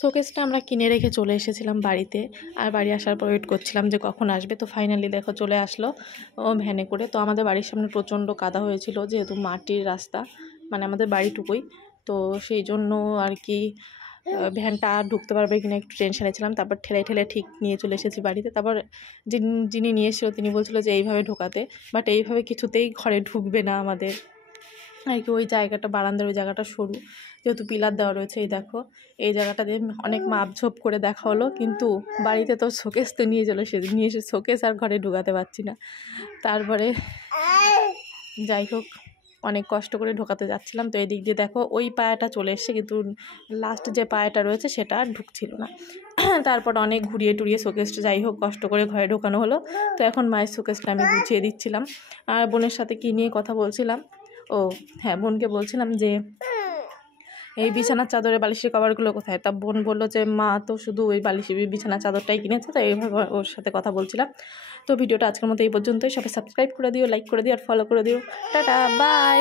শোকেসটা আমরা কিনে রেখে চলে এসেছিলাম বাড়িতে, আর বাড়ি আসার পর ওয়েট করছিলাম যে কখন আসবে। তো ফাইনালি দেখো চলে আসলো ও ভ্যানে করে। তো আমাদের বাড়ির সামনে প্রচণ্ড কাদা হয়েছিল, যেহেতু মাটির রাস্তা, মানে আমাদের বাড়িটুকুই, তো সেই জন্য আর কি ভ্যানটা ঢুকতে পারবে কিনা একটু টেনশনে ছিলাম। তারপর ঠেলে ঠেলে ঠিক নিয়ে চলে এসেছি বাড়িতে। তারপর যিনি নিয়ে এসেছিলো তিনি বলছিল যে এইভাবে ঢোকাতে, বাট এইভাবে কিছুতেই ঘরে ঢুকবে না আমাদের আর কি। ওই জায়গাটা, বারান্দার ওই জায়গাটা সরু, যেহেতু পিলার দেওয়া রয়েছে। এই দেখো এই জায়গাটা দিয়ে অনেক মাপঝোপ করে দেখা হলো, কিন্তু বাড়িতে তো শোকেস তো নিয়ে এসে শোকেস আর ঘরে ঢোকাতে পারছি না। তারপরে যাই হোক অনেক কষ্ট করে ঢোকাতে যাচ্ছিলাম। তো এদিক দিয়ে দেখো ওই পায়াটা চলে এসছে, কিন্তু লাস্ট যে পায়াটা রয়েছে সেটা আর ঢুকছিল না। তারপর অনেক ঘুরিয়ে টুরিয়ে শোকেসটা যাই হোক কষ্ট করে ঘরে ঢোকানো হলো। তো এখন মায়ের শোকেসটা আমি গুছিয়ে দিচ্ছিলাম, আর বোনের সাথে কী নিয়ে কথা বলছিলাম, ও হ্যাঁ, বোনকে বলছিলাম যে এই বিছানার চাদরের বালিশের কভারগুলো কোথায়। তা বোন বললো যে মা তো শুধু ওই বিছানার চাদরটাই কিনেছে। তো এইভাবে ওর সাথে কথা বলছিলাম। তো ভিডিওটা আজকের মতো এই পর্যন্তই। সবাই সাবস্ক্রাইব করে দিও, লাইক করে দিও, আর ফলো করে দিও। Tata, by.